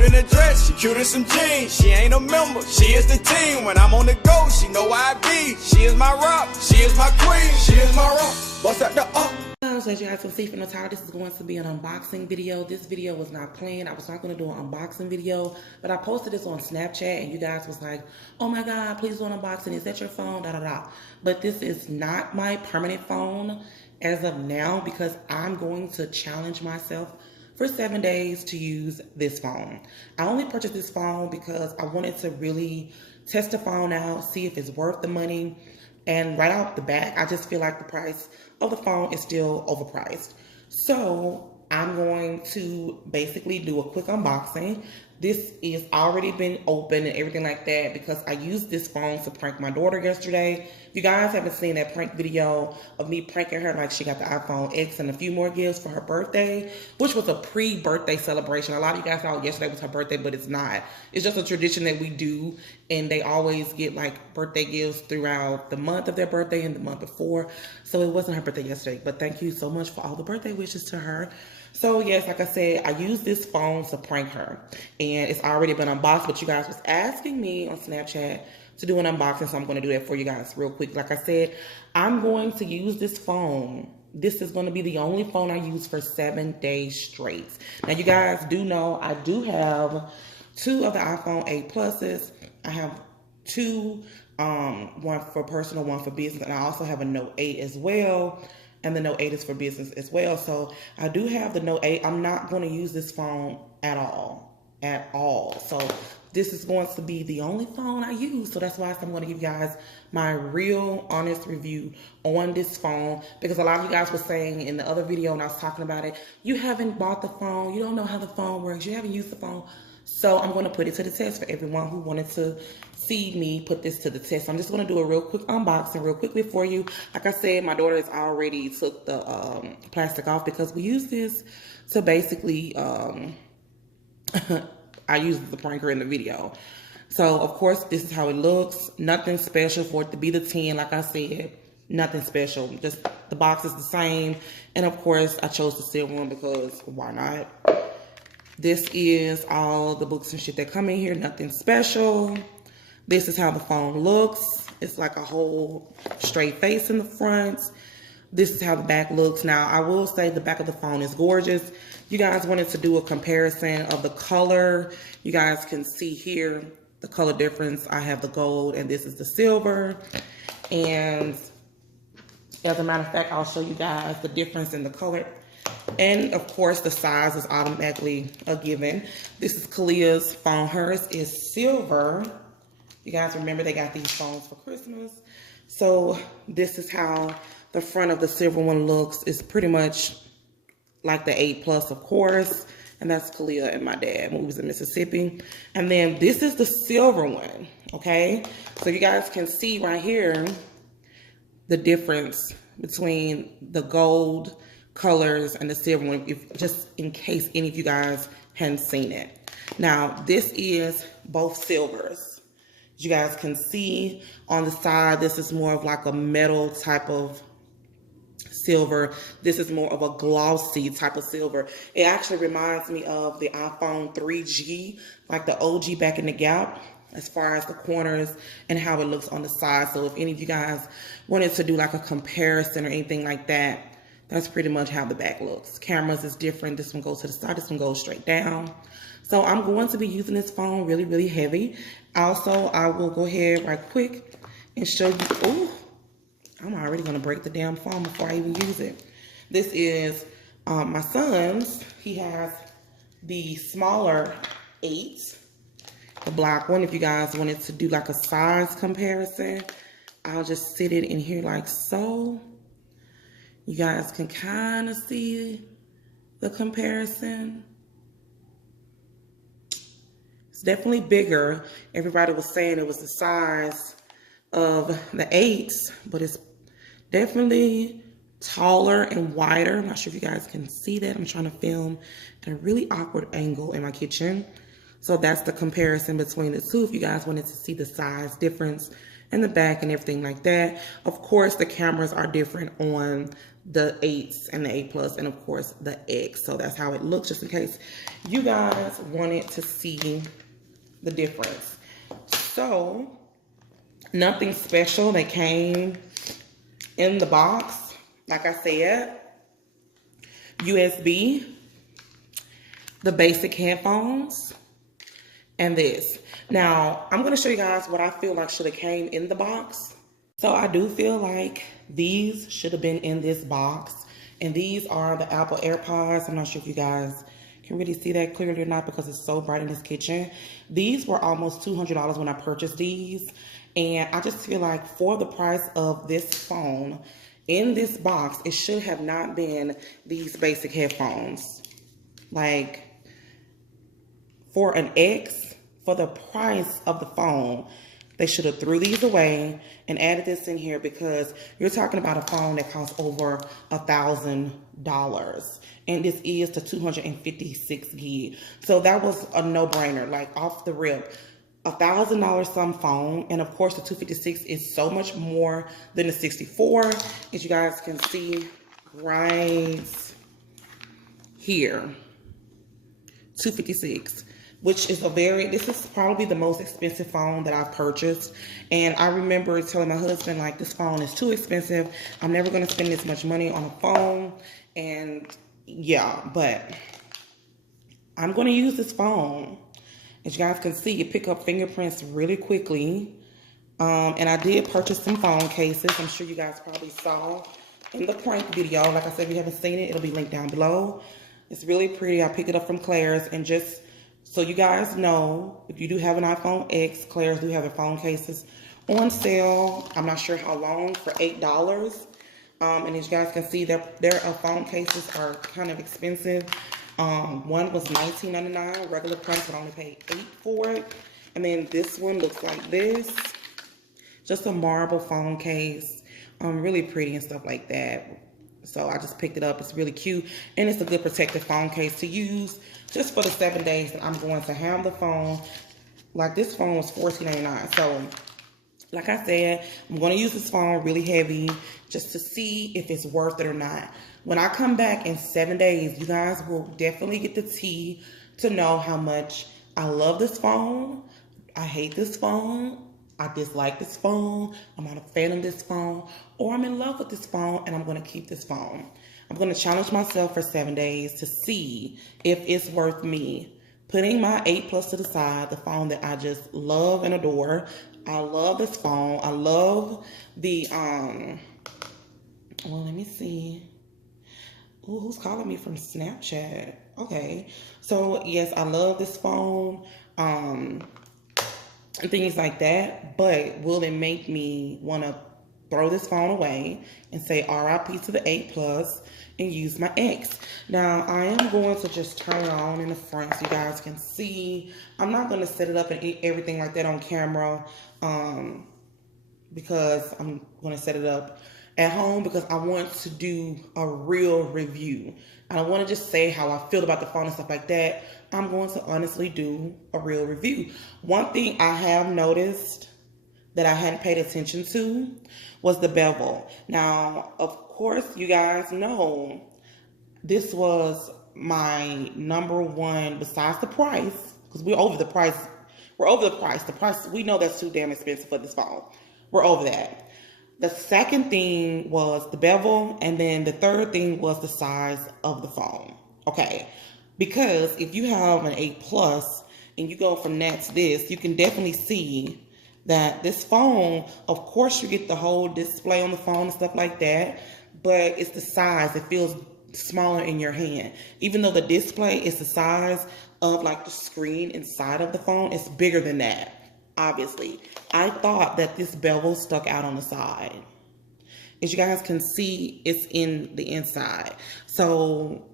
cute in a dress, she cute in some jeans. She ain't a member, she is the team. When I'm on the go, she know where I be. She is my rock, she is my queen, she is my rock. Bust at the up. So as you guys can see from the title, this is going to be an unboxing video. This video was not planned. I was not going to do an unboxing video, but I posted this on Snapchat and you guys was like, oh my God, please do an unboxing. Is that your phone? Da da da. But this is not my permanent phone as of now because I'm going to challenge myself for 7 days to use this phone. I only purchased this phone because I wanted to really test the phone out, see if it's worth the money. And right off the bat, I just feel like the price of the phone is still overpriced. So I'm going to basically do a quick unboxing. This is already been open and everything like that because I used this phone to prank my daughter yesterday. If you guys haven't seen that prank video of me pranking her, like she got the iPhone X and a few more gifts for her birthday, which was a pre-birthday celebration. A lot of you guys thought yesterday was her birthday, but it's not. It's just a tradition that we do, and they always get like birthday gifts throughout the month of their birthday and the month before. So it wasn't her birthday yesterday, but thank you so much for all the birthday wishes to her. So yes, like I said, I used this phone to prank her, and it's already been unboxed, but you guys was asking me on Snapchat to do an unboxing, so I'm going to do that for you guys real quick. Like I said, I'm going to use this phone. This is going to be the only phone I use for 7 days straight. Now, you guys do know I do have 2 of the iPhone 8 Pluses. I have 2, one for personal, one for business, and I also have a Note 8 as well. And the Note 8 is for business as well. So I do have the Note 8. I'm not going to use this phone at all. So this is going to be the only phone I use. So that's why I'm going to give you guys my real honest review on this phone. Because a lot of you guys were saying in the other video when I was talking about it, you haven't bought the phone. You don't know how the phone works. You haven't used the phone. So I'm going to put it to the test for everyone who wanted to see me put this to the test. I'm just going to do a real quick unboxing real quickly for you. Like I said, my daughter has already took the plastic off because we use this to basically, I used the pranker in the video. So of course, this is how it looks. Nothing special for it to be the 10, like I said. Nothing special. Just the box is the same. And of course, I chose the silver one because why not? This is all the books and shit that come in here. Nothing special. This is how the phone looks. It's like a whole straight face in the front. This is how the back looks. Now, I will say the back of the phone is gorgeous. You guys wanted to do a comparison of the color. You guys can see here the color difference. I have the gold and this is the silver. And as a matter of fact, I'll show you guys the difference in the color. And of course, the size is automatically a given. This is Kalia's phone. Hers is silver. You guys remember they got these phones for Christmas. So this is how the front of the silver one looks. It's pretty much like the 8 Plus, of course. And that's Kalia and my dad when we was in Mississippi. And then this is the silver one, okay? So you guys can see right here the difference between the gold colors and the silver one, if, just in case any of you guys hadn't seen it. Now, this is both silvers. You guys can see on the side, this is more of like a metal type of silver. This is more of a glossy type of silver. It actually reminds me of the iPhone 3G, like the OG back in the Gap, as far as the corners and how it looks on the side. So if any of you guys wanted to do like a comparison or anything like that, that's pretty much how the back looks. Cameras is different. This one goes to the side. This one goes straight down. So I'm going to be using this phone really, really heavy. Also, I will go ahead right quick and show you. Oh, I'm already going to break the damn phone before I even use it. This is my son's. He has the smaller 8, the black one. If you guys wanted to do like a size comparison, I'll just sit it in here like so. You guys can kind of see the comparison. It's definitely bigger. Everybody was saying it was the size of the 8s, but it's definitely taller and wider. I'm not sure if you guys can see that. I'm trying to film at a really awkward angle in my kitchen. So that's the comparison between the two if you guys wanted to see the size difference in the back and everything like that. Of course, the cameras are different on the 8s and the 8 Plus, and of course the X. So that's how it looks, just in case you guys wanted to see the difference. So nothing special that came in the box. Like I said, USB, the basic headphones, and this. Now, I'm going to show you guys what I feel like should have came in the box. So I do feel like these should have been in this box. And these are the Apple AirPods. I'm not sure if you guys can really see that clearly or not because it's so bright in this kitchen. These were almost $200 when I purchased these. And I just feel like for the price of this phone, in this box, it should have not been these basic headphones. Like, for an X, for the price of the phone, they should have threw these away and added this in here, because you're talking about a phone that costs over $1,000. And this is the 256 gig. So that was a no-brainer, like off the rip. $1,000 some phone, and of course the 256 is so much more than the 64, as you guys can see right here. 256, which is this is probably the most expensive phone that I've purchased. And I remember telling my husband, like, this phone is too expensive, I'm never going to spend this much money on a phone. And yeah, but I'm going to use this phone. As you guys can see, you pick up fingerprints really quickly. And I did purchase some phone cases. I'm sure you guys probably saw in the prank video. Like I said, if you haven't seen it, it'll be linked down below. It's really pretty. I picked it up from Claire's. And just so you guys know, if you do have an iPhone X, Claire's do have their phone cases on sale. I'm not sure how long, for $8. And as you guys can see, their phone cases are kind of expensive. One was $19.99, regular price, but I only paid $8 for it. And then this one looks like this. Just a marble phone case. Really pretty and stuff like that. So I just picked it up. It's really cute. And it's a good protective phone case to use just for the 7 days that I'm going to have the phone. Like, this phone was $14.99. So, like I said, I'm going to use this phone really heavy just to see if it's worth it or not. When I come back in 7 days, you guys will definitely get the tea to know how much I love this phone, I hate this phone, I dislike this phone, I'm not a fan of this phone, or I'm in love with this phone and I'm going to keep this phone. I'm going to challenge myself for 7 days to see if it's worth me putting my 8 Plus to the side, the phone that I just love and adore. I love this phone. I love the, well, let me see. Ooh, who's calling me from Snapchat? Okay. So, yes, I love this phone, and things like that. But will it make me want to throw this phone away and say RIP to the 8 Plus and use my X? Now, I am going to just turn it on in the front so you guys can see. I'm not going to set it up and everything like that on camera, because I'm going to set it up at home because I want to do a real review. I don't want to just say how I feel about the phone and stuff like that. I'm going to honestly do a real review. One thing I have noticed that I hadn't paid attention to was the bevel. Now, of course, you guys know this was my number one, besides the price, because we're over the price. We're over the price. The price, we know that's too damn expensive for this phone. We're over that. The second thing was the bevel, and then the third thing was the size of the phone. Okay, because if you have an 8 Plus and you go from that to this, you can definitely see that this phone, of course you get the whole display on the phone and stuff like that, but it's the size. It feels smaller in your hand. Even though the display is the size of like the screen inside of the phone, it's bigger than that. Obviously, I thought that this bevel stuck out on the side. As you guys can see, it's in the inside. So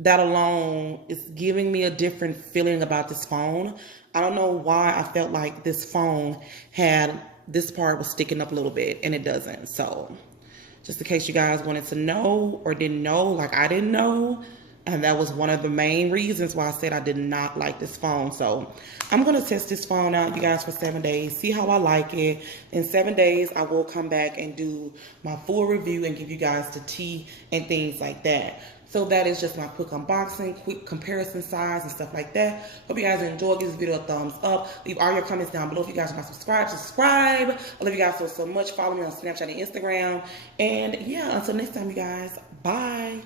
that alone is giving me a different feeling about this phone. I don't know why I felt like this phone had, this part was sticking up a little bit, and it doesn't. So just in case you guys wanted to know or didn't know, like I didn't know, And that was one of the main reasons why I said I did not like this phone. So I'm going to test this phone out, you guys, for 7 days, see how I like it. In 7 days, I will come back and do my full review and give you guys the tea and things like that. So that is just my quick unboxing, quick comparison size and stuff like that. Hope you guys enjoyed. Give this video a thumbs up. Leave all your comments down below. If you guys are not subscribed, subscribe. I love you guys so much. Follow me on Snapchat and Instagram. And yeah, until next time, you guys. Bye.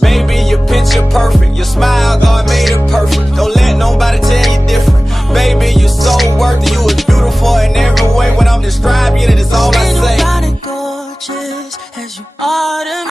Baby, your picture perfect. Your smile, God made it perfect. Don't let nobody tell you different. Baby, you're so worth it. You was beautiful in every way. When I'm describing you,